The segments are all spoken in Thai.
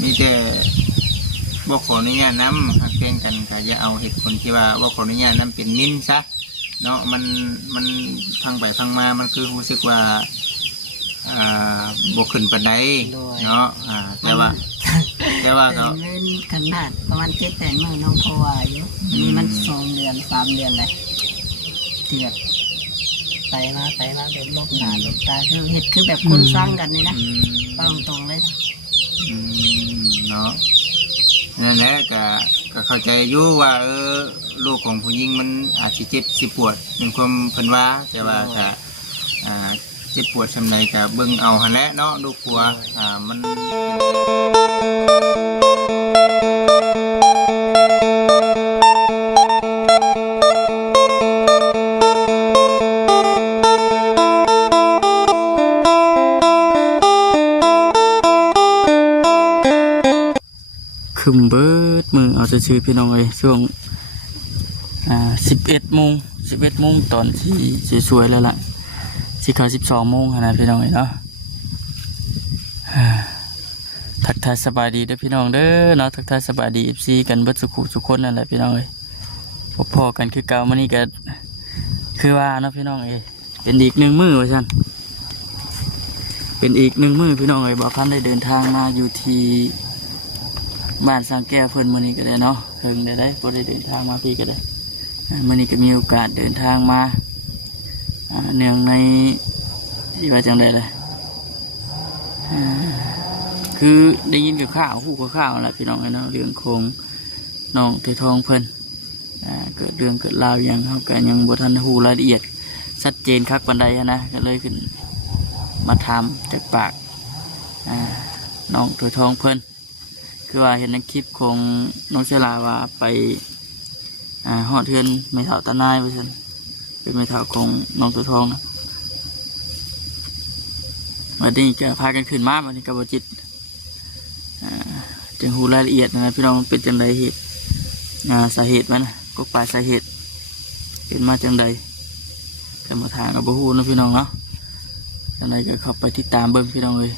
มีแต่บ่ขออนุญาตนำหักแข่งกันก็อย่าเอาเหตุผลที่ว่าบ่ขออนุญาตนำเป็นมิ้นซะเนาะมันพังไปพังมามันคือรู้สึกว่าบวกขึ้นปันไดเนาะแต่ว่าก็เงินขนาดประมาณ7-8 มื้อน้องเขาว่าอยู่นี่มัน2 เดือน 3 เดือนเลยที่แบบไปมาเดินลบหน้าลบตาคือเห็ดคือแบบคนสร้างกันนี่นะตรงเลยเนาะนั่นแหละก็เข้าใจอยู่ว่าลูกของผู้หญิงมันอาจจะเจ็บสิปวดเป็นความเพิ่นว่าแต่ว่าถ้าเจ็บปวดสำใดก็เบิ่งเอาหั่นแหละเนาะลูกผัวมันคึมเบิดมือเอาจะชื่อพี่น้องเลยช่วง11 โมงตอนที่สวยๆแล้วล่ะสิเข้า12 โมงนะพี่น้องเลยเนาะทักทายสบายดีเด้อพี่น้องเด้อเนาะทักทายสบายดี FC กันเบิดสุขคนนั่นแหละพี่น้องเลยพอกันคือเก่ามื้อนี้ก็คือว่าเนาะพี่น้องเอ้ยเป็นอีก1 มื้อว่าซั่นเป็นอีก1 มื้อพี่น้องเอ้ยบ่คันได้เดินทางมาอยู่ที่บ้านสังแก้วเพิ่นมื้อนี้ก็ได้เนาะเพิ่งได้บ่ได้เดินทางมาพี่ก็ได้มื้อนี้ก็มีโอกาสเดินทางมาเนื่องในที่ว่าจังได๋ล่ะคือได้ยินกับข่าวฮู้กับข่าวแหละพี่น้องเนาะเรื่องของน้องเททองเพิ่นเกิดเรื่องเกิดราวอย่างเฮาก็ยังบ่ทันฮู้รายละเอียดชัดเจนคักปานใดนะก็เลยขึ้นมาถามจากปากน้องเททองเพิ่นคือว่าเห็นในคลิปของน้องเชลาว่าไปหอดเทือนไม่เท่าตาหนายว่าซั่นเป็นไม่เท่าของน้องตัวทองนะวันนี้ก็พากันขึ้นมาวันนี้กับบจิตจึงหูรายละเอียดนะพี่น้องเป็นจังใดเหตุสาเหตุมันก็ปลายสาเหตุเป็นมาจังใดก็มาทางกับบ่ฮู้นะพี่น้องเนาะจังใดก็เข้าไปติดตามเบิ่งพี่น้องเลย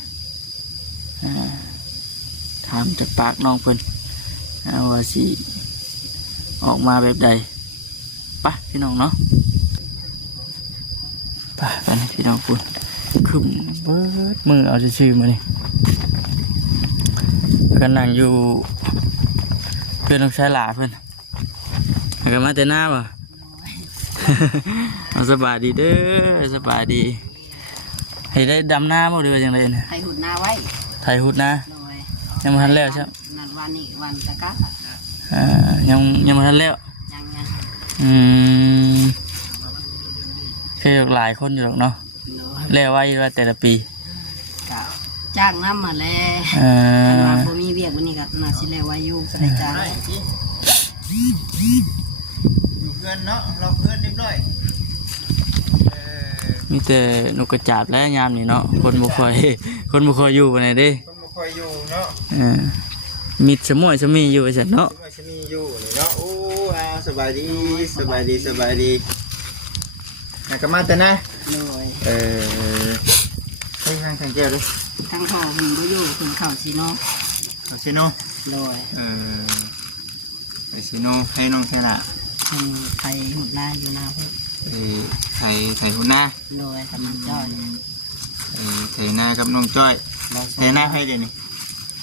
ถามจากปากน้องเพิ่นว่าสิออกมาแบบใดปะพี่น้องเนาะปะไปนะพี่น้องคุณคึมเบิดมือเอาชื่อมานี่กันนั่งอยู่เพื่อนต้องใช้หลาเพื่อนกันมาแต่หน้าป่ะ สบายดีเด้อสบายดีให้ได้ดำหน้ามาด้วยอย่างไรเนี่ยไทยหุดหน้าไว้ไทยหุดนะยังมาทันแล้วใช่ไหมนั่นวันนี้วันตะกะยังมาทันแล้วยังเคยหลายคนอยู่หรอกเนาะแล้วไว้ว่าแต่ละปีจ้างน้ำมาแล้วว่าบ่มีเวียกวันนี้ก็น่าสิแล้วไว้อยู่ก็ได้จ้างอยู่เพื่อนเนาะเราเพื่อนเรียบร้อยมีแต่นกกระจาบและยามนี่เนาะคนบุคอยอยู่ปานใดเด้คนบุคอยอยู่เนาะมีสมอยสมีอยู่ซั่นเนาะสมีอยู่นี่เนาะโอ้สบายดีก็มาแต่นะให้ทางแก้วด้วยทางพ่อคุณบ่อยู่คุณเข้าซีโน่ไปซีโน่ให้น้องแค่ละไทยหุดหน้าอยู่หน้าเพื่อไทยหุดหน้ากับน้องจ้อยไทยหน้ากับน้องจ้อยไทยหน้าให้เดี๋ยวนี้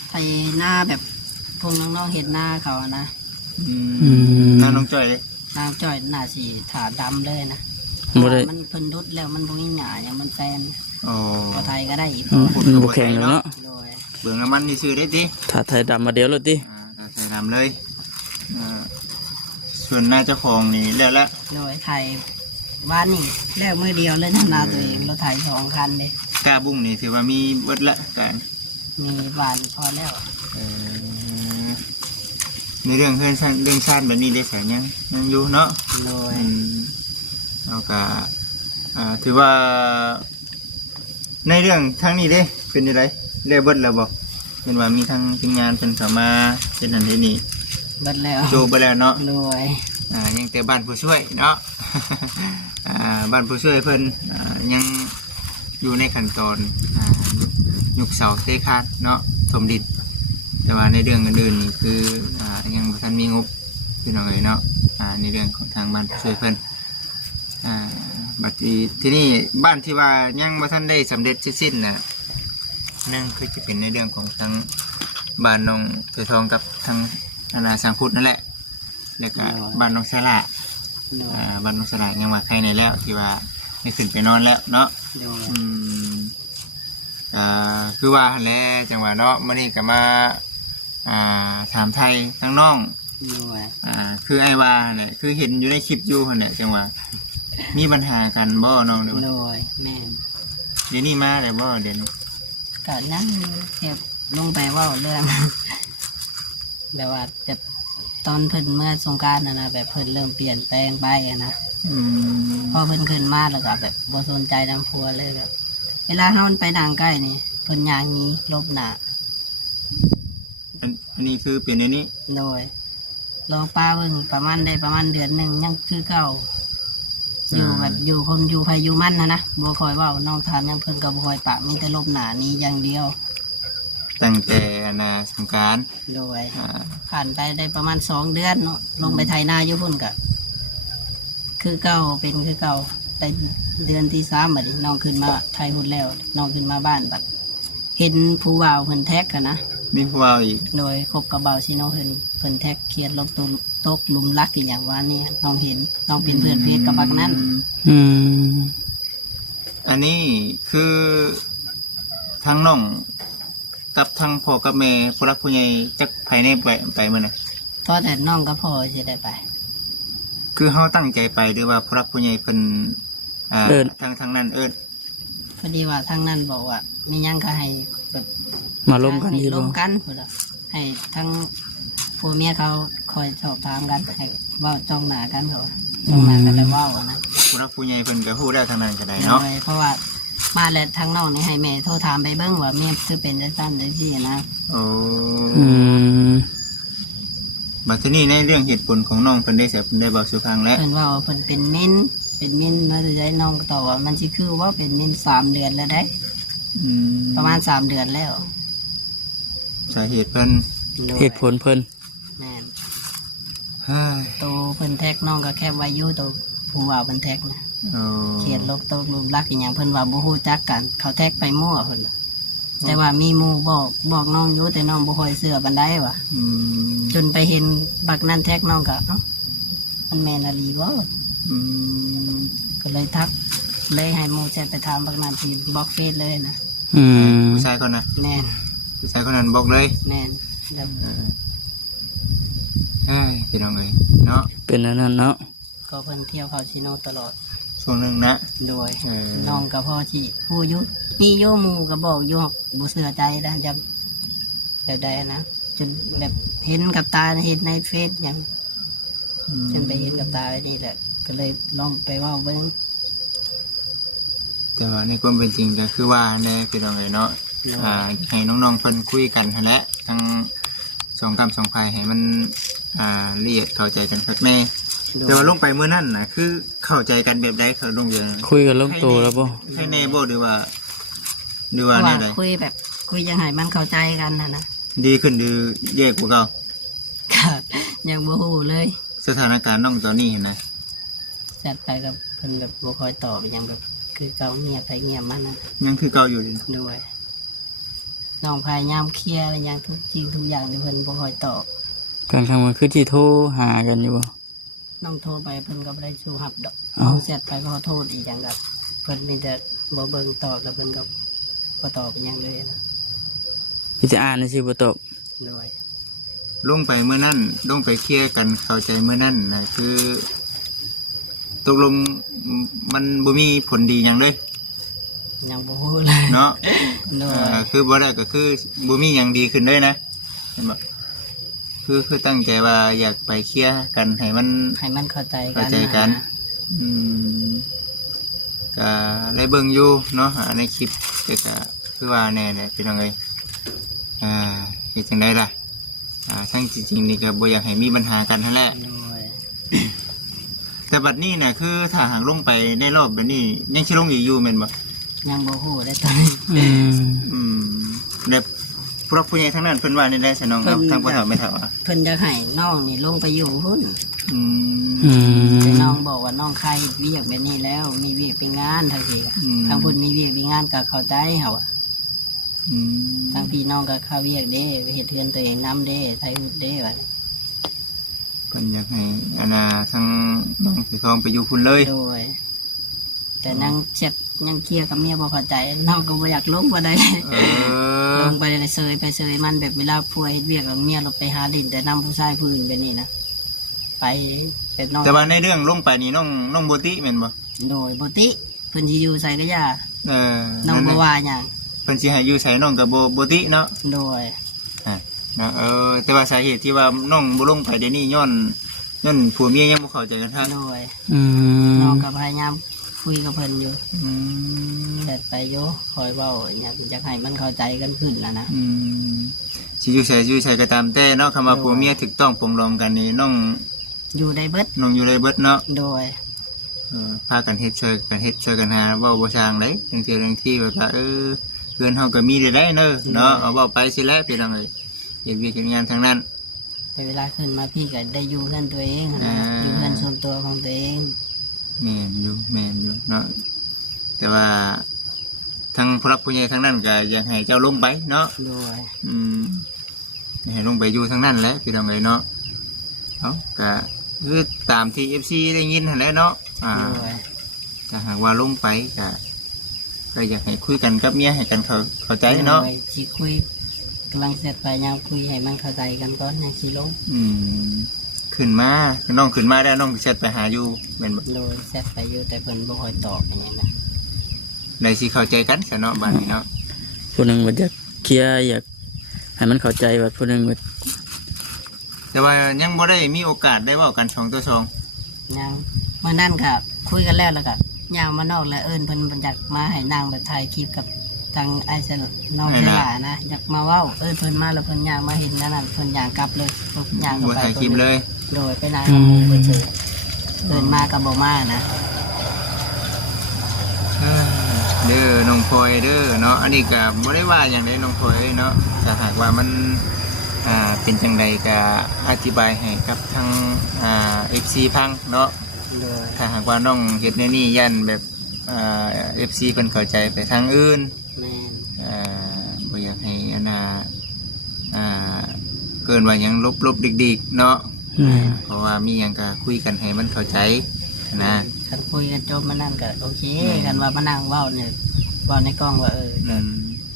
ไทยหน้าแบบพวกน้องๆเห็นหน้าเขานะหน้าน้องจ้อยเลยน้องจ้อยหน้าสีถาดำเลยนะมันเพิ่นดุดแล้วมันบ่มีหน้าอย่างมันแฟนพอไทยก็ได้อีกมันบุแข็งแล้วเนาะเบื้องน้ำมันนี่ซื้อได้ดิถ้าไทยดำมาเดียวเลยดิไทยดำเลยส่วนหน้าเจ้าของนี่แล้วละโดยไทยวันนี้แล้วมือเดียวเลยนะนาตัวเองเราถ่าย2 คันเลยกาบุ้งนี่ถือว่ามีเบิดละกันมีบานพอแล้วในเรื่องชาติแบบนี้ได้แสนยังอยู่เนาะโดยเราก็ถือว่าในเรื่องทั้งนี้เด้เป็นยังไงเรียบเบิดแล้วบอกเป็นว่ามีทางทีมงานเป็นสามาเป็นอันนี้เบิดแล้วโจไปแล้วเนาะโดยยังแต่บ้านผู้ช่วยเนาะบ้านผู้ช่วยเพิ่นยังอยู่ในขั้นตอนยุกเสาเตะคาดเนาะถมดิน แต่ว่าในเรื่องอื่นๆนี่คือยังบ่ทันมีงบพี่น้องเอ๋ยเนาะในเรื่องของทางบ้านผู้ช่วยเพิ่นบัดนี้ที่นี่บ้านที่ว่ายังบ่ทันได้สำเร็จเสร็จสิ้นน่ะนั่นคือจะเป็นในเรื่องของทางบ้านน้องเถือทองกับทางนานาสังพุทธนั่นแหละแล้วก็บ้านน้องสละ โดย บ้านน้องสละยังว่าใครในแล้วที่ว่าไม่ขึ้นไปนอนแล้วเนาะ โดย คือว่าหั่นแหล้วจังหวะเนาะมื้อนี้ก็มาถามไทยทั้งน้อง โดย คือไอ้ว่าหั่นแหละคือเห็นอยู่ในคลิปอยู่หั่นแหละจังหวะมีปัญหากันบ่น้องเด้อ โดยแม่น เดี๋ยวนี้มาได้บ่เดี๋ยวนี้ ก็นั่งเก็บลงไปเว่าเรื่อง แบบว่าแบบตอนเพิ่นเมื่อสงกรานต์นะแบบเพิ่นเริ่มเปลี่ยนแปลงไปอะนะ พอเพิ่นขึ้นมาแล้วก็แบบบ่สนใจนำพัวเลยแบบเวลาเฮาไปนางใกล้นี่เพิ่นย่างหนี้ลบหน้า อันนี้คือเป็นอันนี้ โดยลองป้าเบิ่งประมาณเดือนหนึงยังคือเก่าอยู่แบบอยู่คมอยู่ไผอยู่มันนะบ่ค่อยเว้าน้องถามยังเพิ่นก็บ่ค่อยปากมีแต่ลบหน้านี้อย่างเดียว ตั้งแต่สงกรานต์ โดยผ่านไปได้ประมาณ2 เดือนเนาะลงไปไถนาอยู่พุ่นก็คือเก่าเป็นคือเก่าได้เดือนที่3บัดนี้น้องขึ้นมาไถหุ่นแล้วน้องขึ้นมาบ้านบัดเห็นผู้บ่าวเพิ่นแท็กกันนะ มีผู้เอาอีก โดยคบกับบ่าวชิโนเพิ่นแท็กเขียนลงตัวตกหลุมรักอีกอย่างว่านี่น้องเห็นน้องเป็นเพื่อนเพศกับบักนั้น อืม อันนี้คือทั้งน้องกับทั้งพ่อกับแม่ผู้รักผู้ใหญ่จักภายในไปมื้อน่ะ เพราะแต่น้องกับพ่อจะได้ไป คือเฮาตั้งใจไปหรือว่าผู้รักผู้ใหญ่เพิ่นทางนั้นเอิ้น พอดีว่าทางนั้นบอกว่ามีหยังก็ให้แบบ มาล้มกัน ให้ อยู่ ร่ บ่ วมกันพุ่นล่ะให้ทั้งผู้เมียเขาคอยสอบถามกันให้เว้าจ้องหน้ากันเขาจ้องหน้ากันแล้วเว้านะ ผู้รักผู้ใหญ่เพิ่นก็ฮู้ได้ทางนั้นก็ได้เนาะ โดยเพราะว่ามาแล้วทางน้องนี่ให้แม่โทรถามไปเบิ่งว่าแม่คือเป็นจังซั่นจังซี่นะ โอ้ อืม บัดทีนี้ในเรื่องเหตุผลของน้องเพิ่นได้เสียเพิ่นได้เว้าสู่ฟังแล้ว เพิ่นว่าเพิ่นเป็นมิ้นมาได้น้องก็ตอบว่ามันสิคือว่าเป็นมิ้น3 เดือนแล้วได้ ประมาณ3 เดือนแล้ว สาเหตุเพิ่น เหตุผลเพิ่น แม่น เฮ้ย โตเพิ่นแท็กน้องก็แค่วายุโตผู้ว่าเพิ่นแท็กนะ โอ้ เขียนลบโตรูปลักษณ์อีหยังเพิ่นว่าบ่ฮู้จักกัน เขาแท็กไปมั่วเพิ่นน่ะแต่ว่ามีหมู่บอกน้องอยู่แต่น้องบ่ค่อยเชื่อปานใดว่ะ อืม จนไปเห็นบักนั้นแท็กน้องก็เอ้ามันแม่นอะลีบ่ อืม ก็เลยทักเลยให้หมู่แชทไปถามบักนั้นที่บล็อกเฟซเลยนะ อืม ผู้ชายคนน่ะ แม่น ผู้ชายคนนั้นบอกเลย แม่นแล้ว เฮ้ยพี่น้องเอ้ยเนาะ เป็นอันนั้นเนาะ ก็เพิ่นเที่ยวเขาชิโนตลอด ช่วงหนึงนะ โดย เออ น้องกับพ่อที่ผู้อยุมีโยหมูก็บอกโยกบุเสือใจนะจะแบบใดนะจนแบบเห็นกับตาเห็นในเฟซอย่างจนไปเห็นกับตาไอ้นี่แหละ ก็เลยลองไปเว่าเบิ้ง แต่ว่าในความเป็นจริงก็คือว่าแน่พี่น้องเอ้ยเนาะให้น้องๆเพิ่นคุยกันหั่นแหละทั้งสองกรรมสองฝ่ายให้มันละเอียดเข้าใจกันคักแน่แต่ว่าลงไปมื้อนั้นน่ะคือเข้าใจกันแบบใดเขาลงเรียน คุยกันลงตัวแล้วบ่ ให้แน่บ่หรือว่า เพราะ แน่ ว่า ใด คุยแบบคุยยังไงมันเข้าใจกันนะ ดีขึ้นหรือแย่กว่าเก่า ก็ยังบ่ฮู้เลย สถานการณ์น้องตอนนี้เห็นนะ แซดไปกับเพิ่นแบบบ่คอยตอบอหยังแบบ คือเก่าเงียบไปเงียบมันนะ ยังคือเก่าอยู่ดิ ด้วยน้องพยายามเคลียร์อะไรอย่างทุกจริงทุกอย่างที่เพิ่นบ่คอยตอบ กลางคำมันคือที่โทรหากันอยู่บ่ น้องโทรไปเพิ่นก็บ่ได้ชูหับดอก อ้าว น้องแชทไปก็ขอโทษอีกอย่างกับเพิ่นมีแต่บ่เบิ่งตอบแล้วเพิ่นก็บ่ตอบอีหยังเลยนะ พี่จะอ่านในสิบ่ตอบ ด้วย ลงไปเมื่อนั้นลงไปเคลียร์กันเข้าใจเมื่อนั้นนะคือตกลงมันบ่มีผลดีอย่างเลย ยังบ่ฮู้เลย เนาะ ด้วย คือบ่ได้ก็คือบ่มีอย่างดีขึ้นเลยนะเห็นบ่คือตั้งใจว่าอยากไปเคลียร์กันให้มัน ให้มันเข้าใจกัน เข้าใจกัน นะ อืมก็ได้เบิ่งอยู่เนาะในคลิปแต่ก็คือว่าแน่แหละพี่น้องเอ้ยเฮ็ดจังไดล่ะทั้งจริงๆนี่ก็บ่อยากให้มีปัญหากันนั่นแหละ ด้วย แต่บัดนี้น่ะคือถ้าหากลงไปในรอบแบบนี้ยังสิลงอีกอยู่แม่นบ่ ยังบ่ฮู้ได้ตอนนี้ อืม อืมแบบ ผู้รักผู้ใหญ่ทั้งนั้นเพิ่นว่าได้สนองทางพ่อเฒ่าแม่เฒ่าอ่ะ เพิ่นจะให้น้องนี่ลงไปอยู่หุ้น อืม อืม แต่น้องบอกว่าน้องใครเวียกแบบนี้แล้ว มีเวียกเป็นงานทางพี่ทางพุ่นมีเวียกเป็นงานก็เข้าใจเฮา อืม ทางพี่น้องก็เข้าเวียกเด้ไปเฮ็ดเทือนตัวเองน้ำเด้ไทยหุดเด้ว่า เพิ่นอยากให้อาณาทางน้องสีทองไปอยู่พุ่นเลย โดย แต่นางเจ็บยังเคลียร์กับเมียบ่เข้าใจน้องก็บ่อยากลงบ่ได้ เอ ล อง ไปเลยเซยไปเซยมันแบบเวลาผัวเฮ็ดเวียกกับเมียเราไปหาดินแต่นำผู้ชายผู้อื่นแบบนี้นะไปเป็นน้อง แต่ว่าในเรื่องลงไปนี่น้องโบติแม่นบ่ โดยปกติเพิ่นสิอยู่ใส่ก็ย่า เออ น้องบ่ว่าหยัง เพิ่นสิให้อยู่ไสน้องก็บ่โบติเนาะ โดย เนาะแต่ว่าสาเหตุที่ว่าน้องบ่ลงไปเดี๋ยวนี้ย้อนผัวเมียยังบ่เข้าใจกันทาง โดย อืม น้องก็พยายามคุยกับเพิ่นอยู่ อืม แต่ไปอยู่คอยเว้าอยากให้มันเข้าใจกันขึ้นแล้วนะ อืมสิอยู่ไสก็ตามแต่เนาะคำว่าผัวเมียถูกต้องปรองดองกันนี่น้อง อยู่ได้เบิด อยู่เลยเบิดเนาะ โดย พากันเฮ็ดช่วยกันหาเว้าบ่ช่างเด้บางทีแบบว่าเพื่อนเฮาก็มีได้เนาะเนาะเอาเว้าไปสิแล้วพี่น้องเอ้ยเฮ็ดเวียกเฮ็ดงานทางนั้น แต่เวลาขึ้นมาพี่ก็ได้อยู่เพื่อนตัวเองนะ อ่า อยู่เพื่อนส่วนตัวของตัวเอง แม่นอยู่เนาะแต่ว่าทางผู้รักผู้ใหญ่ทางนั้นก็อยากให้เจ้าลงไปเนาะ โดย อยากให้ลงไปอยู่ทางนั้นแหละพี่น้องเอ้ยเนาะเอาก็คือตามที่ FC ได้ยินหั่นแหละเนาะโดย ถ้าหากว่าลงไปก็อยากให้คุยกันกับเมียให้กันเข้าใจเนาะ โดยสิคุยกำลังเสร็จไปยังคุยให้มันเข้าใจกันก่อนยังสิลง ขึ้นมาน้องขึ้นมาได้น้องเสร็จไปหาอยู่แม่นบ่ โดยเสร็จไปอยู่แต่เพิ่นบ่ค่อยตอบอย่างนี้นะ ได้สิเข้าใจกันซะเนาะบัดนี้เนาะ ผู้หนึงมันอยากเคลียร์อยากให้มันเข้าใจว่าผู้หนึงมัน แต่ว่ายังบ่ได้มีโอกาสได้เว้ากัน2ต่อ ยังเมื่อนั้นก็คุยกันแล้วก็ย่างมานอกแล้วเอิ้นเพิ่นอยากมาให้นางแบบถ่ายคลิปกับทางไอ้เสนน้องเสลานะอยากมาเว้าเอิ้นเพิ่นมาแล้วเพิ่นย่างมาเห็นนั่นน่ะเพิ่นย่างกลับเลยปุ๊บย่าง 2 เข้า บ่ ไป ถ่ายคลิปเลย โดยไปนางกับหมู่เพิ่นเฉยเอิ้นมากับบ่มานะ เด้อน้องพลอยเด้อเนาะอันนี้ก็บ่ได้ว่าหยังใดน้องพลอยเนาะถ้าหากว่ามันเป็นจังใดก็อธิบายให้กับทางFC พังเนาะ โดย ถ้าหากว่าน้องเฮ็ดแนวนี้ยันแบบFC เพิ่นเข้าใจไปทางอื่น แม่น บ่อยากให้อันเกินว่าหยังลบดิกๆเนาะ อืม เพราะว่ามีหยังก็คุยกันให้มันเข้าใจนะ คันคุยกันจบมานั่นก็โอเคกันว่ามานั่งเว้าเนี่ยเว้าในกล้องว่าอืม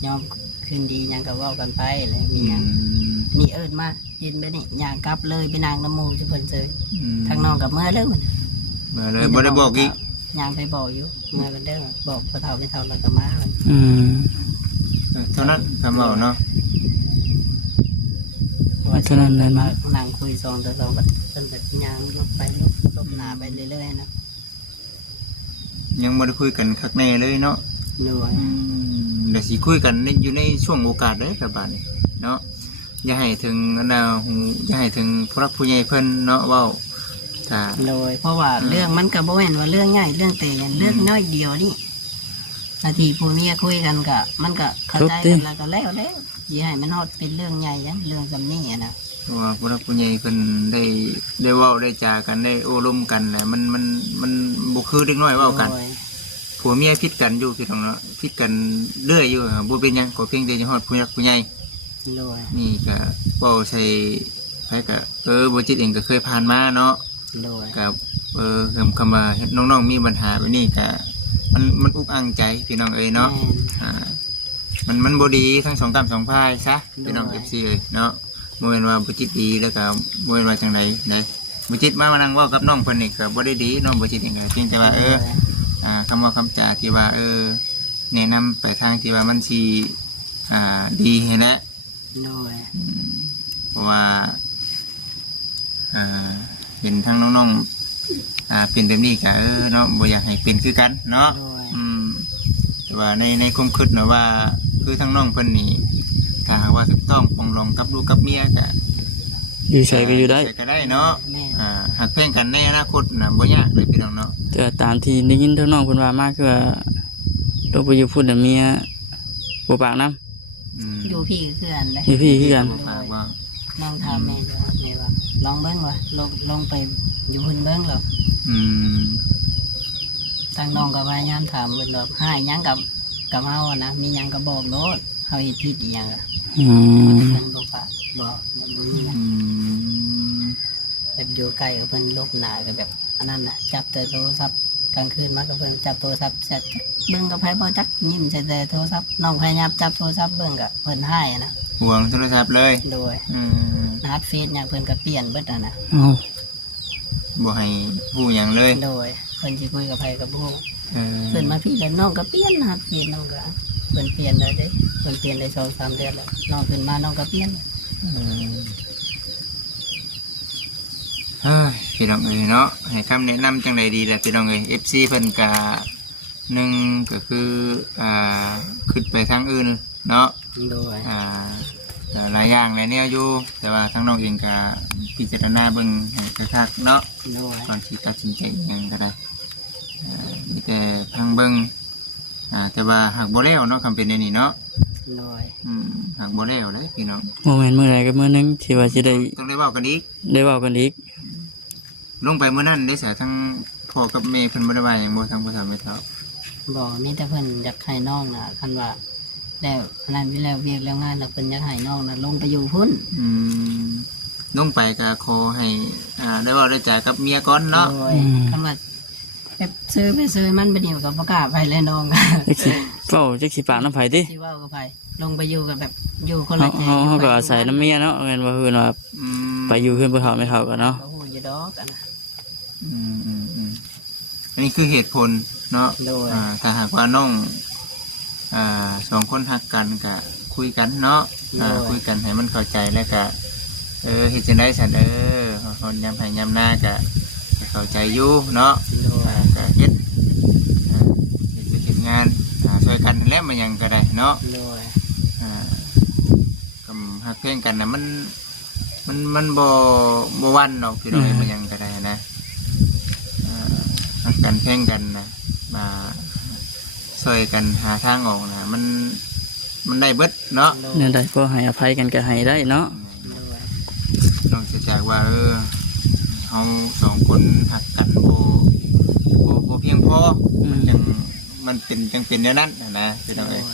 ยอมคืนดีหยังก็เว้ากันไปอะไรมี อื หยัง ม นี่เอิ้นมาเห็นไปนี่ย่างกลับเลยไปนางน้ำหมูจุเพิ่นเจอ อืม ทางน้องกับเมื่อเด้อมัน มาเลยบ่ได้บอกอีก ย่างไปบอกอยู่เมื่อกันเด้อบอกพอเฒ่าไม่เฒ่าแล้วก็มา อืม เท่านั้นคำเว้าเนาะ ว่าสิมานั่งคุย2 ต่อ 2ก็เพิ่นแบบย่างลบไปลบหน้าไปเรื่อยๆนะ ยังบ่ได้คุยกันคักแน่เลยเนาะ ด้วย เดี๋ยวสิคุยกันอยู่ในช่วงโอกาสเด้อครับบัดนี้เนาะอย่าให้ถึงอันน่ะหูอย่าให้ถึงผู้รักผู้ใหญ่เพิ่นเนาะเว้าถ้า โดยเพราะว่าเรื่องมันก็บ่แม่นว่าเรื่องใหญ่เรื่องเตยเรื่องน้อยเดียวนี่นาทีผัวเมียคุยกันก็มันก็เข้าใจกันแล้วก็แล้วสิให้มันฮอดเป็นเรื่องใหญ่จังเรื่องซำนี้นะ เพราะว่าผู้รักผู้ใหญ่เพิ่นได้เว้าได้จากันได้โอ้ลมกันแหละมันบ่คือเด็กน้อยเว้ากัน โดย ผัวเมียผิดกันอยู่พี่น้องเนาะผิดกันเรื่อยอยู่ครับบ่เป็นหยังขอเพียงแต่จะฮอดผู้รักผู้ใหญ่ โดย นี่ก็เว้าใส่ไผก็บ่จิตเองก็เคยผ่านมาเนาะ โดย กับคำว่าเฮ็ดน้องๆมีปัญหาแบบนี้ก็มันอุกอังใจพี่น้องเอ้ยเนาะ มันบ่ดีทั้งสองกรรมสองพายซะพี่น้อง FC เอ้ยเนาะบ่แม่นว่าบ่จิตดีแล้วก็บ่แม่นว่าจังได๋บ่จิตมานั่งเว้ากับน้องเพิ่นนี่ก็บ่ได้ดีน้องบ่จิตนี่ก็เพียงแต่ว่าคำว่าคำจาที่ว่าแนะนำไปทางที่ว่ามันสิดีให้แหละ โดย เพราะว่าเห็นทั้งน้องๆเป็นแบบนี้ก็เนาะบ่อยากให้เป็นคือกันเนาะ โดย แต่ว่าในความคิดเนาะว่าคือทั้งน้องเพิ่นนี่ถ้าหากว่าถูกต้องปรองดองกับลูกกับเมียก็ อยู่ใส่ก็อยู่ได้ ใส่ก็ได้เนาะ แม่ หากเพ่งกันในอนาคตน่ะบ่ยากเลยพี่น้องเนาะ แต่ตามที่ได้ยินเท่าน้องเพิ่นว่ามาคือว่าลงไปอยู่พุ่นน่ะเมียบ่ปากน้ อยู่พี่ก็คืออันเลย อยู่พี่คือกัน ฝากว่า น้องถามแม่จะแม่ว่าลองเบิ้งวะลงไปอยู่หุ่นเบิ้งหรอ อืม ทางน้องก็พยายามถามเบิ้งหรอกให้หยังกับเฮาอะนะมีหยังก็บอกโลดเฮาเฮ็ดผิดอีหยังอะ อืม เพิ่นบอกว่าบอกบ่มีนะ อืม แบบอยู่ใกล้กับเพิ่นลบหน้าก็แบบอันนั้นน่ะจับแต่โทรศัพท์กลางคืนมาก็เพิ่นจับโทรศัพท์เสร็จเบิ่งกับไผบ่จักยิ้มใส่แต่โทรศัพท์น้องพยายามจับโทรศัพท์เบิ่งก็เพิ่นให้อะนะ ห่วงโทรศัพท์เลย โดย อืม รหัสเฟซหยังเพิ่นก็เปลี่ยนเบิดอ่ะนะ เอา บ่ให้ผู้หยังเลย โดยเพิ่นสิคุยกับไผก็บ่ฮู้ เออ เพิ่นมาพี่แล้วน้องก็เปลี่ยนรหัสเฟซน้องก็เพิ่นเปลี่ยนเลยเด้เพิ่นเปลี่ยนได้2-3เดือนแล้วน้องขึ้นมาน้องก็เปลี่ยน เฮ้ยพี่น้องเอ้ยเนาะให้คำแนะนำจังใดดีแหละพี่น้องเอ้ย FC เพิ่นก็หนึ่งก็คือขึ้นไปทางอื่นเนาะ โดย ก็หลายอย่างหลายแนวอยู่แต่ว่าทั้งน้องเองก็พิจารณาเบิ่งให้คักๆเนาะ โดย ก่อนที่ตัดสินใจอิหยังก็ได้มีแต่พังเบิ่งแต่ว่าหากบ่แล้วเนาะคำเป็นในนี้เนาะ โดย หากบ่แล้วเลยพี่น้อง โมเมนต์มื้อใดก็มื้อหนึงที่ว่าสิได้ ต้องได้เว้ากันอีก ได้เว้ากันอีก ลงไปเมื่อนั้นได้เสียทั้งพ่อกับแม่เพิ่นบ่ได้ว่าหยังบ่ทั้งพ่อเฒ่าแม่เฒ่า บอกมีแต่เพิ่นอยากให้น้องน่ะคันว่าแล้วอันนั้นไปแล้วเวียกแล้วงานแล้วเพิ่นอยากให้น้องน่ะลงไปอยู่พุ่น อืมลงไปก็ขอให้ได้เว้าได้จ่ากับเมียก่อนเนาะ โดยคำว่าไปซื้อมันไปเดียวกับประกล้าศไปเลยน้อง จักสิเว้าจักสิปากน้ำไผติ ที่ว่ากับไปลงไปอยู่กับแบบอยู่คน เฮา ละแจ เฮาก็อาศัยน้ำเมียเนาะแม่นว่าเพิ่นว่า อืม ไปอยู่เพิ่นบ่เฒ่าไม่เฒ่ากันเนาะ เขาหูอยู่ดอกกันนะ อันนี้คือเหตุผลเนาะ โดย ถ้าหากว่าน้องสองคนหักกันก็คุยกันเนาะคุยกันให้มันเข้าใจแล้วก็เฮ็ดจังได๋ซั่นฮอนยามให้ยามหน้าก็เข้าใจอยู่เนาะ โดย ก็เฮ็ดเฮ็ดงานช่วยกันแล้วมันหยังก็ได้เนาะ โดย กำหักเพลงกันนะมันบ่วันเนาะพี่น้องมันหยังก็ได้นะหักกันเพลงกันนะมาช่วยกันหาทางออกนะมันได้เบิดเนาะ โดย เนี่ยได้ก็ให้อภัยกันก็ให้ได้เนาะ โดย นอกจากว่าเฮาสองคนหักกันบ่เพียงพอจังมันเป็นจังเป็นแนวนั้นนะพี่น้อง โด เอ้ ย ย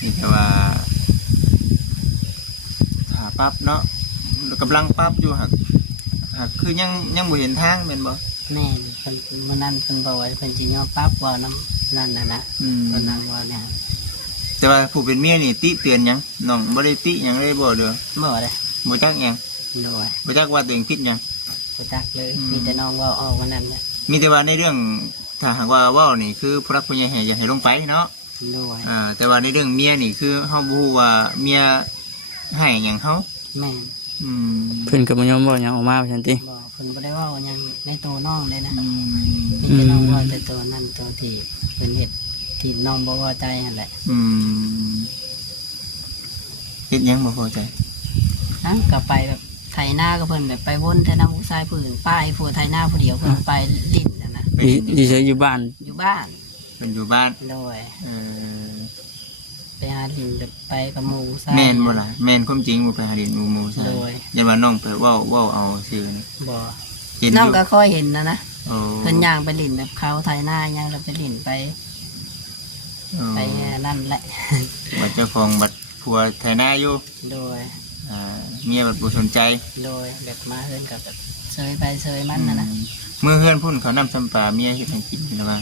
นี่แต่ว่าถ้าปรับเนาะกำลังปรับอยู่หักคือยังบ่เห็นทางแม่นบ่ แม่นเพิ่นวันนั้นเพิ่นบอกว่าเพิ่นสิยอมปรั๊บว่าน้ำนั่นน่ะนะวันนั้นว่าเนี่ย แต่ว่าผู้เป็นเมียนี่ติเตือนหยังน้องบ่ได้ติหยังเลยบ่เด้อ บอกเลย บ่จักหยัง โดย บ่จักว่าตัวเองผิดหยัง บ่จักเลยมีแต่น้องว่าออกวันนั้นเนี่ย มีแต่ว่าในเรื่องถ้าหากว่าเว้านี่คือผู้รักผู้ใหญ่ให้อย่าให้ลงไปเนาะ โดย แต่ว่าในเรื่องเมียนี่คือเฮาบ่ฮู้ว่าเมียให้หยังเฮา แม่น เพิ่นก็บ่ยอมเว้าหยังออกมาว่าซั่นติ บอกเพิ่นบ่ได้เว่าหยังในตัวน้องเลยนะ อืม มีแต่น้องเว่าแต่ตัวนั่นตัวที่เป็นเหตุที่น้องบ่พอใจนั่นแหละ อืมเฮ็ดหยังบ่พอใจ นะก็ไปแบบไถนาก็เพิ่นแบบไปวนแต่น้ำผู้ชายผู้อื่นป้ายผู้ไถนาผู้เดียวเพิ่นไปลิ้นนะ อยู่เฉยอยู่บ้าน อยู่บ้าน เป็นอยู่บ้าน โดย เออ ไปหาลิ้นแบบไปกับหมู่ผู้ชาย แม่นบ่ล่ะแม่นความจริงบ่ไปหาเรียนหมู่ๆใช่ โดย อย่าว่าน้องไปเว้าเอาซื่อนี่ บ่ เห็นอ น้อง ยู่ ก็ค่อยเห็นนะ โอ้ เพิ่นย่างไปลิ้นแบบเขาไถนาย่างแล้วไปลิ้นไปนั่นแหละ บัดเจ้าของบัดผัวไถนาอยู่ โดย เมียบัดบ่สนใจ โดยแบบมาเพิ่นก็แบบเซยไปเซยมันนะ เมื่อเฮือนพุ่นเขานำซ้ำปลาเมียเฮ็ดให้กินแล้วว่า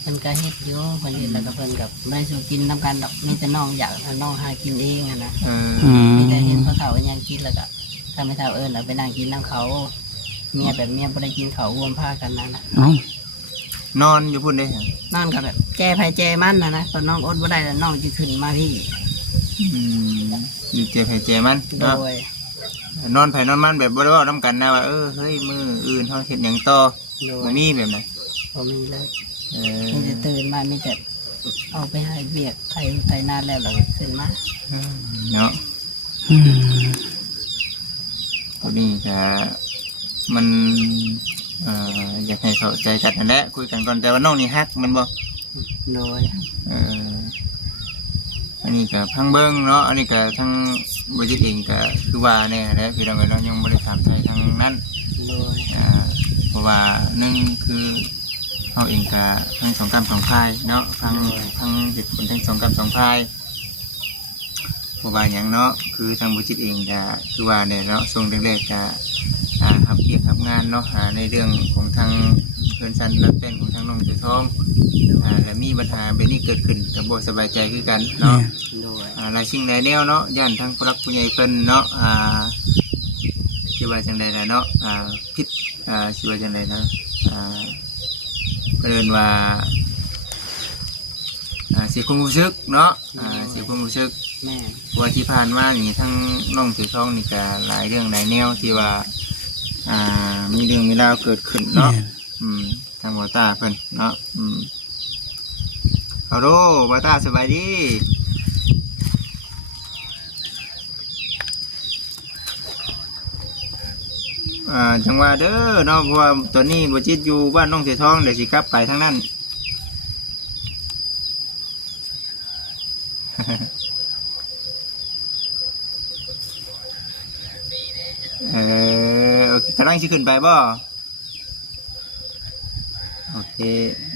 เพิ่นก็เฮ็ดอยู่เพิ่นเฮ็ดแล้วก็เพิ่นกับไม่ได้สู่กินนำกันดอกมีแต่น้องอยากให้น้องหากินเองอะนะ มีแต่เห็นพ่อเฒ่ายังกินแล้วก็ถ้าไม่เฒ่าเราไปนั่งกินน้ำเขา เมียแบบเมียบ่ได้กินเขารวมผ้ากันนะ เอ้าน อนอยู่พุ่นได้ฮะ นอนกับแบบแจ้ไผแจ้มันนะตอนน้องอดบ่ได้แล้วน้องจะขึ้นมาพี่ อยู่เจ็บให้เจ็บมัน โด เนาะ ย นอนไผนอนมันแบบบ่ได้เว้านํกันนะว่าเฮ้ยมื้ออื่นเฮาเฮ็ดหยังต่อ โด บ่ ย มีแบบนั้น ผมมีเลย เอ มีแต่ตื่นมามีแต่เอาไปให้เบียกไถนาแล้วเราก็ขึ้นมา เนาะ อืม ตัวนี้ก็มันอยากให้เข้าใจกันนั่นแหละคุยกันก่อนแต่ว่าน้องนี่ฮักมันบ่ โดย เออ อันนี้ก็พังเบิ้งเนาะอันนี้ก็ทั้งบริษัทเองก็คือว่าเนี่ยแหละพี่น้องเรายังบริษัทไทยทางนั้น โดย เพราะว่าหนึ่งคือเราเองก็ทั้งสองกรรมสองพายเนาะทั้งเหตุผลทั้งสองกรรมสองพายเพราะว่าอย่างเนาะคือทางบริษัทเองก็คือว่าเนี่ยเนาะทรงแรกๆก็ทำเกี่ยวกับงานเนาะในเรื่องของทางเพื่อนสันรับเป็นของทางน้องเสือทองและมีปัญหาแบบนี้เกิดขึ้นกับบ่สบายใจคือกันเนาะ โดย หลายสิ่งหลายแนวเนาะย่านทางผู้รักผู้ใหญ่เพิ่นเนาะชื่อว่าจังไดล่ะเนาะพิษชื่อว่าจังไดนะเรียนว่าเสียความรู้สึกเนาะเสียความรู้สึก แม่ ว่าที่ผ่านมานี่ทั้งน้องถือทองนี่ก็หลายเรื่องหลายแนวที่ว่ามีเรื่องมีราวเกิดขึ้นเนาะทางวาตาเพิ่นเนาะฮัลโหลวาตาสบายดีจังหวะเด้อเนาะเพราะว่าตอนนี้บ่จิตอยู่บ้านน้องเสือทองเดี๋ยวสิกลับไปทางนั้น โอเคกำลังสิขึ้นไปบ่โอเค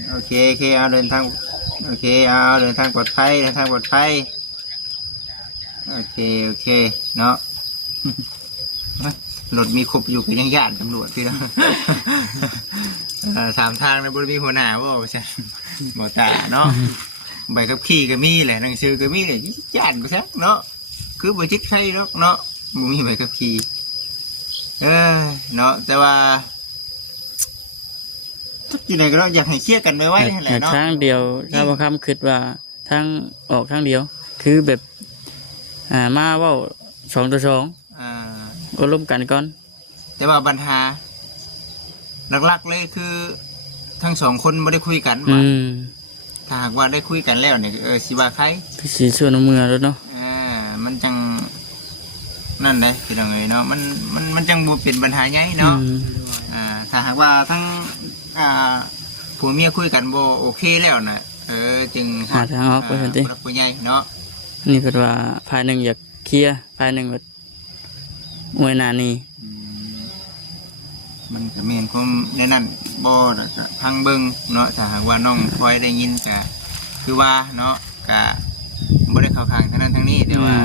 โอเคโอเคเอาเดินทางโอเคเอาเดินทางปลอดภัยเดินทางปลอดภัยโอเคโอเคเนาะ รถมีครบอยู่ก็ยังญาติตำรวจพี่เนาะ ถามทางในบริเวณหัวหน้าบ่ใช่บ่ตาเนาะใบขับขี่ก็มีแหละหนังสือก็มีแหละญาติบ่ซักเนาะคือบ่จิตใครหรอกเนาะบ่มีใบขับขี่เนาะแต่ว่าทุกที่ไหนก็อยากให้เคลียร์กันไว้นั่นแหละเนาะ ทางเดียวถ้าบางคำคิดว่าทางออกทางเดียว คือแบบมาเว่า2-2ก็ร่วมกันก่อน แต่ว่าปัญหาหลักๆเลยคือทั้งสองคนไม่ได้คุยกันว่าถ้าหากว่าได้คุยกันแล้วเนี่ยสิว่าใคร พี่สีส่วนเอามือแล้วเนาะ มันจังนั่นเลยคือยังไงเนาะมันจังบ่เป็นปัญหาใหญ่เนาะถ้าหากว่าทั้งผัวเมียคุยกันบ่โอเคแล้วน่ะจึง หาทางออกไปทันที ผู้ใหญ่เนาะ นี่เป็นว่าภายหนึ่งอยากเคลียร์ภายหนึ่งแบบมวยหนานี่ มันก็เมียนความในนั้นบ่แล้วก็ทางเบิ่งเนาะถ้าหากว่าน้องพลอยได้ยินก็คือว่าเนาะก็บ่ได้เข้าข้างทางนั้นทางนี้แต่ว่า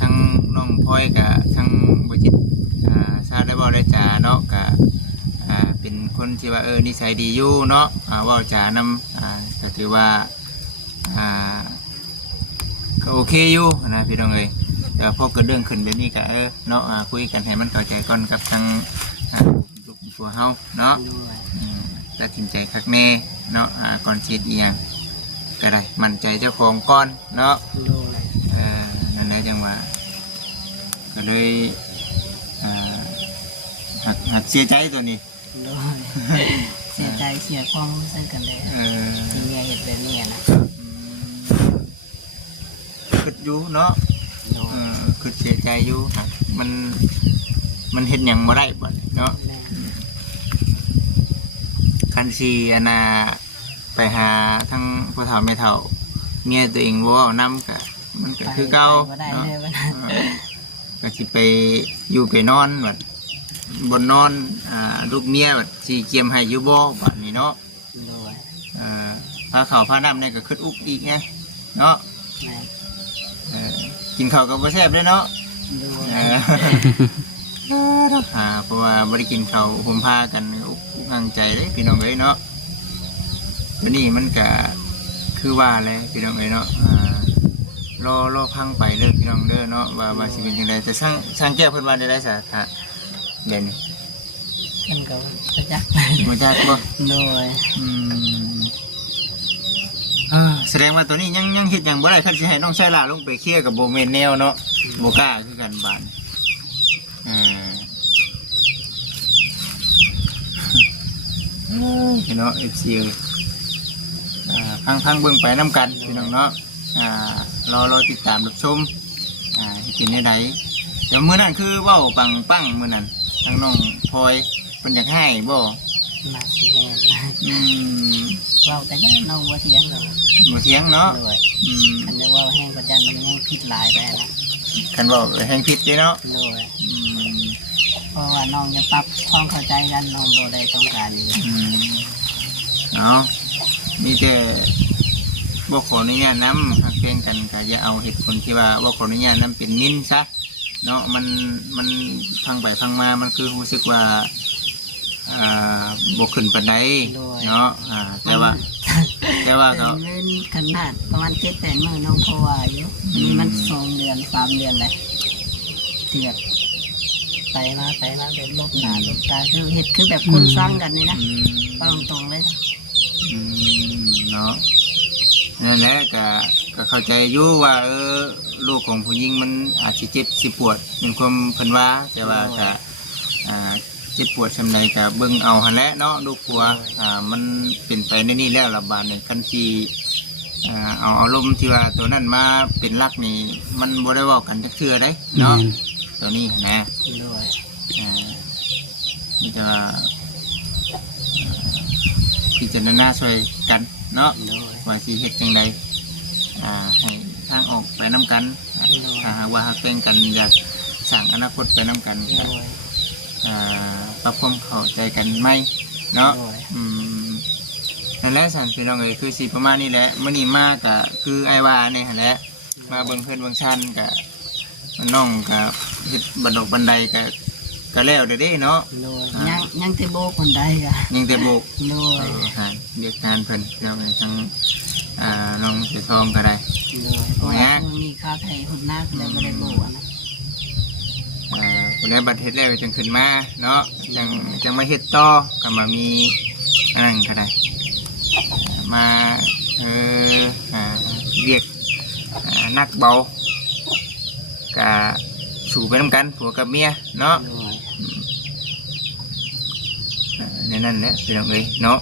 ทั้งน้องพลอยกับทั้งบ่จิตทราบได้บ่ได้จาเนาะก็เป็นคนที่ว่านิสัยดีอยู่เนาะเว้าจานำก็ถือว่าก็โอเคอยู่นะพี่น้องเอ้ยแต่พอเกิดเรื่องขึ้นแบบนี้ก็เนาะคุยกันให้มันเข้าใจก่อนกับทางลูกผัวเฮาเนาะตัดสินใจคักแน่เนาะก่อนคิดอีหยังก็ได้มั่นใจเจ้าของก่อนเนาะนั่นแหละจังว่าก็เลยหักเสียใจตัวนี้ โดยเสียใจเสียความรู้สึกกันเลยที่เมียเห็นแบบนี้นะ คิดอยู่เนาะคิดเสียใจอยู่มันเห็นอย่างบ่ได้บ่เนาะคันซีไปหาทั้งพ่อเฒ่าแม่เฒ่าเมียตัวเองบ่เอานำกะมันก็คือเก่าเนาะก็สิไปอยู่ไปนอนบัดบนนอนลูกเมียบัดสิเกียมให้อยู่บ่บัดนี้เนาะพาข้าวพาน้ำนี่ก็คิดอุกอีกไงเนาะกินข้าวกับบ่แซ่บเลยเนาะเพราะว่าบ่ได้กินข้าวห่มผ้ากันตั้งใจเลยพี่น้องเอ้ยเนาะตัวนี้มันก็คือว่าเลยพี่น้องเอ้ยเนาะรอพังไปเลยพี่น้องเด้อเนาะว่าสิเป็นจังไดแต่ช่างแก้วเพิ่นว่าได้สาธารณะเด่น กันก็จะจัก บ่จักบ่ โดย แสดงว่าตัวนี้ยังเฮ็ดหยังบ่ได้คันสิให้น้องชายล่าลงไปเคลียร์กับบ่แม่นแนวเนาะบ่กล้าคือกันบานพี่น้อง FC พังเบิ่งไปนํกันพี่น้องเนาะรอติดตามรับชมสิเป็นจังไดเดี๋ยวมื้อนั้นคือเว้าปังมื้อนั้นทางน้องพลอยเพิ่นอยากให้บ่ น่าสิแม่นนะ อืม เว้าแต่ย่านน้องบ่เถียงหรอก บ่เถียงเนาะ โดย อืม คันจะเว้าแห้งก็ยันมันยังผิดหลายไปนะ คันเว้าแห่งผิดเด้เนาะ โดย อืม เพราะว่าน้องจะปรับความเข้าใจกันน้องบ่ได้ต้องการนี่ อืมเนาะมีแต่บ่ขออนุญาตนํหักเพลงกันก็อย่าเอาเหตุผลที่ว่าบ่ขออนุญาตนํเป็นมินซะเนาะมันพังไปพังมามันคือรู้สึกว่าบ่ขึ้นปานใดเนาะแต่ว่าก็ เล่นขนาดประมาณ7-8มื้อน้องเพราะว่าอยู่นี่มัน2เดือน3เดือนเลยที่แบบไปมาแบบลบหน้าลบตาคือเฮ็ดคือแบบคนสร้างกันนี่นะ อืม เอาตรงๆเลย อืมเนาะนั่นแหละก็เข้าใจอยู่ว่าลูกของผู้หญิงมันอาจจะเจ็บสิปวดเป็นความเพิ่นว่าแต่ว่าก็เจ็บปวดซำใดก็เบิ่งเอาหั่นแหละเนาะลูกผัวมันเป็นไปในนี้แล้วระบาดนี่คันที่เอาอารมณ์ที่ว่าตัวนั้นมาเป็นหลักนี่มันบ่ได้เว้ากันจักเทื่อเด้เนาะตัวนี้นะ ด้วย นี่จะพิจารณาช่วยกันเนาะ ด้วย ว่าสิเฮ็ดจังใดให้ทางออกไปน้ำกันถ้าหากว่าฮักเป็นกันอยากสร้างอนาคตไปน้ำกัน ด้วย ปรับความเข้าใจกันไหมเนาะ ด้วย นั่นแหละสันพี่น้องเอ้ยคือสิประมาณนี้แหละมื้อนี้มาก็คือไอ้ว่านี่หั่นแหละมาเบิ่งเพิ่นเบิ่งชันก็น้องก็เฮ็ดบันดอกบันไดก็แล้วเด้เนาะ ด้วยยังแต่โบกคนใดกะ ยังแต่โบก ด้วย เรียกงานเพิ่นเราไปทั้งน้องเสือทองก็ได้ ด้วยเพราะว่ามีค่าไถ่หุ่นหน้าเลยก็ได้โบกนะ คนนี้บัตรเฮ็ดแล้วจังขึ้นมาเนาะจังมาเฮ็ดต่อก็มามีอันนั้นก็ได้มาเรียกนักเบากะสู่ไปน้ำกันผัวกับเมียเนาะ ด้วย ในนั้นแหละพี่น้องเอ้ยเนาะ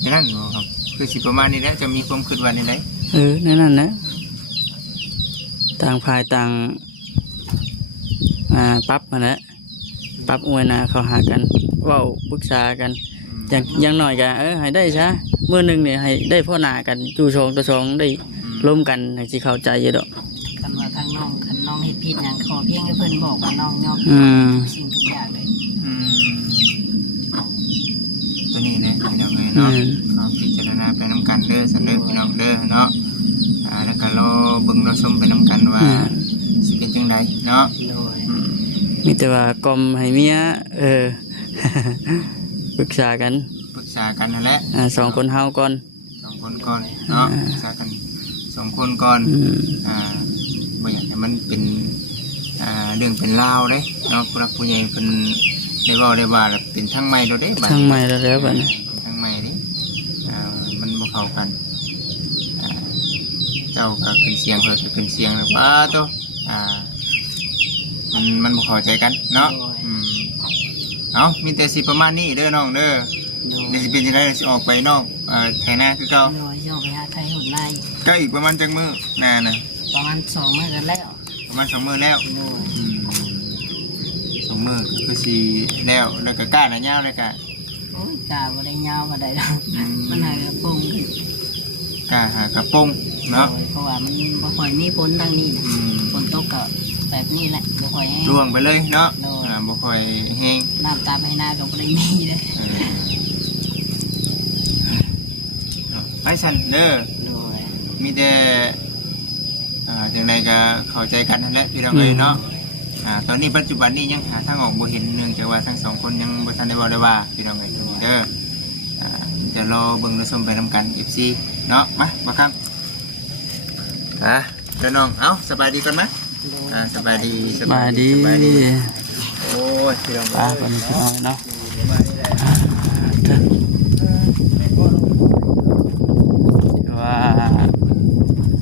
ในนั้นบ่ครับคือสิประมาณนี้แหละจะมีความคิดว่าในไหน นั่นนะต่างฝ่ายต่างปรับมาแล้วปรับอวยนาเขาหากันเว้าปรึกษากันอย่างหน่อยกันให้ได้ซะมื้อหนึงเนี่ยให้ได้พ่อหน้ากันจูชองตะชองได้ร่วมกันให้สิเข้าใจอยู่ดอก กันว่าทางน้องคันน้องเฮ็ดผิดหยังขอเพียงให้เพิ่นบอกว่าน้องยอมสิ่งทุกอย่างเลย ตัวนี้เนี่ยพี่น้องเอ้ยเนาะเอาพิจารณาไปน้ำกันเด้อสันเด้อพี่น้องเด้อเนาะแล้วก็รอเบิ่งรอชมไปน้ำกันว่าสิเป็นจังไดเนาะ ด้วย มีแต่ว่ากลมให้เมียปรึกษากัน ปรึกษากันนั่นแหละ สองคนเฮาก่อน สองคนก่อนเนาะปรึกษากันสองคนก่อนบ่อยากให้มันเป็นเรื่องเป็นราวเด้เนาะผู้รักผู้ใหญ่เพิ่นได้เว้าได้ว่าแล้วเป็นทั้งใหม่โดดเด้บัด ทั้งใหม่แล้วบัดนี้ ทั้งใหม่เด้มันบ่เข้ากันเจ้าก็ขึ้นเสียงเพิ่นก็ขึ้นเสียงแล้วว่าโตมันบ่เข้าใจกันเนาะเอามีแต่สิประมาณนี้เด้อน้องเด้อ ด้วย เดี๋ยวสิเป็นจังได๋สิออกไปนอกไถนาคือเก่า ด้วยย่อไปหาไถ่หุ่นหน้า ก็อีกประมาณจักมื้อหน้าน่ะ ประมาณ2มื้อกันแล้ว ประมาณ2มื้อแล้ว ด้วย 2มื้อก็คือสิแล้วก็กล้าหน้ายาวเลยก็ โอ้ยกาบ่ได้ยาวบ่ได้ดอกมันหากระโปรงขึ้น กล้าหากระโปรงเนาะ เพราะว่ามันบ่ค่อยมีฝนทางนี้นะฝนตกก็แบบนี้แหละบ่ค่อยแห้ง ร่วงไปเลยเนาะบ่ค่อยแห้ง น้ำตาให้หน้าก็บ่ได้มีเลย ไปสั่นเด้อ ด้วย มีแต่จังไดก็เข้าใจกันนั่นแหละพี่น้องเอ้ยเนาะตอนนี้ปัจจุบันนี้ยังหาทางออกบ่เห็นเนื่องจากว่าทั้งสองคนยังบ่ทันได้เว้าได้ว่าพี่น้องเอ้ยเด้อเดี๋ยวรอเบิ่งรอชมไปนํกัน FC เนาะมาบ่ครับเดี๋ยวน้องเอ้าสบายดีก่อนมั้ยสบายดี มาดี โอ้ยพี่น้อง ป้าคนนี้เนาะว่า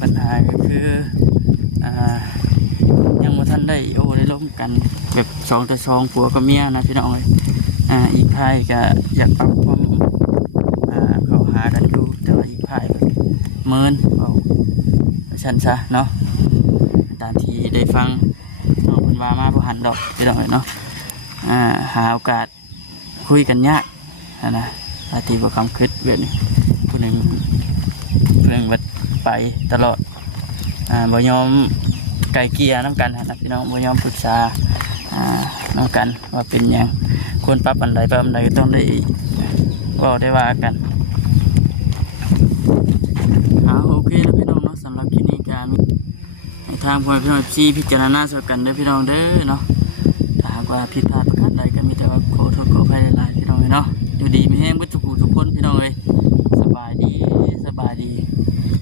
ปัญหาก็คือยังบ่ทันได้ได้ร่วมกันแบบ2 ต่อ 2ผัวกับเมียนะพี่น้องเอ้ยอีกพายก็อยากปรับความเข้าหากันอยู่แต่ว่าอีกพายเมินเอาฉันซะเนาะตามที่ได้ฟังน้องเพิ่นว่ามาบ่หันดอกพี่น้องเอ้ยเนาะหาโอกาสคุยกันยาก นะอาทิบ่คำคิดแบบนี้ผู้หนึ่งเพื่อนวัดไปตลอดบ่ยอมไกลเกลี่ยน้ำกันนะพี่น้องบ่ยอมปรึกษาน้ำกันว่าเป็นหยังควรปรับอันใดก็ต้องได้เว่าได้ว่ากันโอเคแล้วพี่น้องเนาะสำหรับคลิปนี้การในทางพ่อพี่น้องซีพิจารณาสกันเด้อพี่น้องเด้อเนาะถ้าหากว่าผิดพลาดประการใดก็มีแต่ว่าขอโทษขออภัยหลายๆพี่น้องเนาะอยู่ดีไม่แห้งเบิดทุกผู้ทุกคนพี่น้องเอ้ย